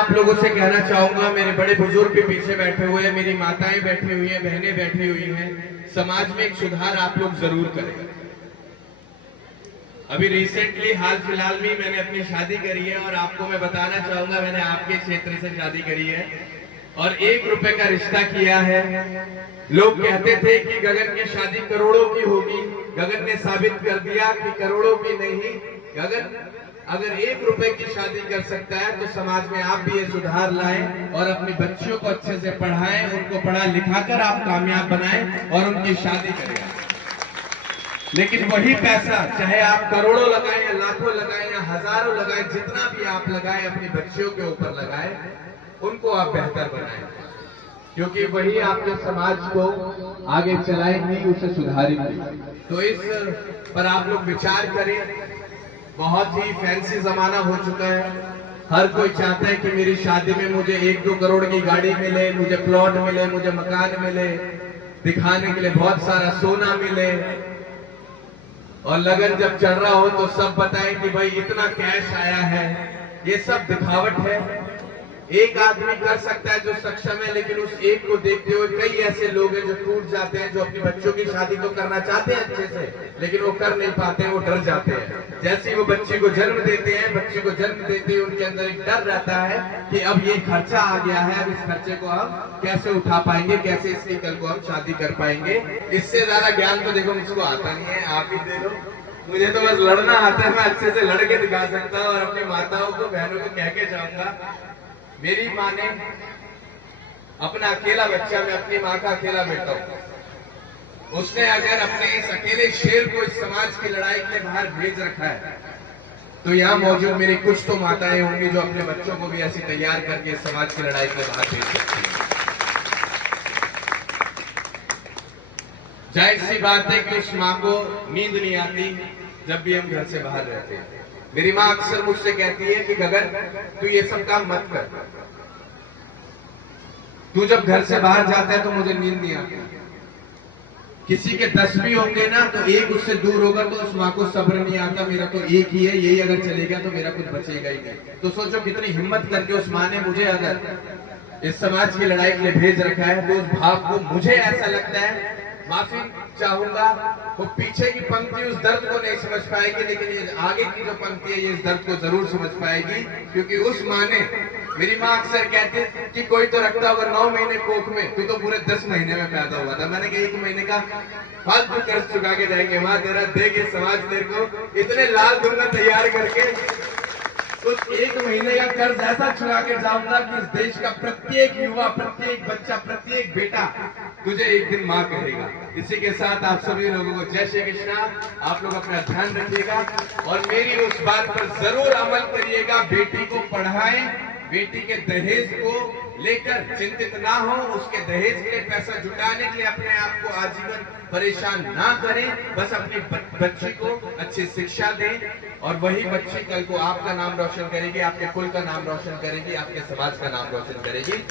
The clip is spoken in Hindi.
आप लोगों से कहना चाहूंगा, मेरे बड़े बुजुर्ग भी पीछे बैठे हुए हैं, मेरी माताएं बैठी हुई हैं, बहनें बैठी हुई हैं, समाज में एक सुधार आप लोग जरूर करें। अभी रिसेंटली हाल फिलहाल में मैंने अपनी शादी करी है और आपको मैं बताना चाहूंगा, मैंने आपके क्षेत्र से शादी करी है और 1 रुपए का रिश्ता किया है। लोग कहते थे कि गगन की शादी करोड़ों की होगी, गगन ने साबित कर दिया कि करोड़ों की नहीं, गगन अगर 1 रुपए की शादी कर सकता है तो समाज में आप भी ये सुधार लाएं और अपनी बच्चियों को अच्छे से पढ़ाएं, उनको पढ़ा लिखा कर आप कामयाब बनाएं और उनकी शादी करें। लेकिन वही पैसा चाहे आप करोड़ों लगाएं या लाखों लगाएं या हजारों लगाएं, जितना भी आप लगाएं अपनी बच्चियों के ऊपर लगाएं, उनको आप बेहतर बनाएं, क्योंकि वही आपके समाज को आगे चलाएंगी, उसे सुधारेंगी। तो इस पर आप लोग विचार करें। बहुत ही फैंसी जमाना हो चुका है, हर कोई चाहता है कि मेरी शादी में मुझे 1-2 करोड़ की गाड़ी मिले, मुझे प्लॉट मिले, मुझे मकान मिले, दिखाने के लिए बहुत सारा सोना मिले, और लगन जब चल रहा हो तो सब बताएं कि भाई इतना कैश आया है। ये सब दिखावट है। एक आदमी कर सकता है जो सक्षम है, लेकिन उस एक को देखते हुए कई ऐसे लोग हैं जो टूट जाते हैं, जो अपनी बच्चों की शादी तो करना चाहते हैं अच्छे से, लेकिन वो कर नहीं पाते हैं, वो डर जाते हैं। जैसे वो बच्ची को जन्म देते हैं, बच्ची को जन्म देते ही उनके अंदर एक डर रहता है कि अब ये खर्चा आ गया है, अब इस खर्चे को हम कैसे उठा पाएंगे, कैसे इसकी कल को हम शादी कर पाएंगे। इससे ज्यादा ज्ञान तो देखो मुझको आता नहीं है, आप ही दे दो। मुझे तो बस लड़ना आता है, मैं अच्छे से लड़के दिखा सकता हूँ और अपनी माताओं को, बहनों को कह के जाऊंगा, मेरी माँ ने अपना अकेला बच्चा, मैं अपनी माँ का अकेला बेटा हूं, उसने अगर अपने इस अकेले शेर को इस समाज की लड़ाई के लिए बाहर भेज रखा है, तो यहाँ मौजूद मेरी कुछ तो माताएं होंगी जो अपने बच्चों को भी ऐसी तैयार करके इस समाज की लड़ाई के बाहर भेज सकती है। जाहिर सी बात है कि उस माँ को नींद नहीं आती जब भी हम घर से बाहर रहते हैं। मेरी माँ अक्सर मुझसे कहती है कि गगन तू ये सब काम मत कर, तू जब घर से बाहर जाता है तो मुझे नींद नहीं आती। किसी के 10 भी होंगे ना तो एक उससे दूर होगा तो उस माँ को सब्र नहीं आता, मेरा तो एक ही है, यही अगर चलेगा तो मेरा कुछ बचेगा ही नहीं। तो सोचो कितनी हिम्मत करके उस माँ ने मुझे अगर इस समाज की लड़ाई के लिए भेज रखा है, तो उस भाव को मुझे ऐसा लगता है, माफी चाहूंगा, वो पीछे की पंक्ति उस दर्द को नहीं समझ पाएगी, लेकिन ये आगे की जो पंक्ति है ये इस दर्द को जरूर समझ पाएगी। क्योंकि उस माँ ने, मेरी माँ अक्सर कहती कि कोई तो रखता होगा 9 महीने कोख में, तू तो पूरे 10 महीने में पैदा हुआ था। मैंने कहा 1 महीने का फालतू कर्ज चुका के जाएंगे, माँ तेरा देगी समाज तेरे को इतने लाल दुल्हन तैयार करके उस 1 महीने का कर्ज ऐसा चुका के जाऊंगा कि इस देश का प्रत्येक युवा, प्रत्येक बच्चा, प्रत्येक बेटा तुझे एक दिन माँ कहेगा। इसी के साथ आप सभी लोगों को जय श्री कृष्णा। आप लोग अपना ध्यान रखिएगा और मेरी उस बात पर जरूर अमल करिएगा, बेटी को पढ़ाएं, बेटी के दहेज को लेकर चिंतित ना हो, उसके दहेज के लिए पैसा जुटाने के लिए अपने आप को आजीवन परेशान ना करें, बस अपनी बच्ची को अच्छी शिक्षा दें और वही बच्ची कल को आपका नाम रोशन करेगी, आपके कुल का नाम रोशन करेगी, आपके समाज का नाम रोशन करेगी।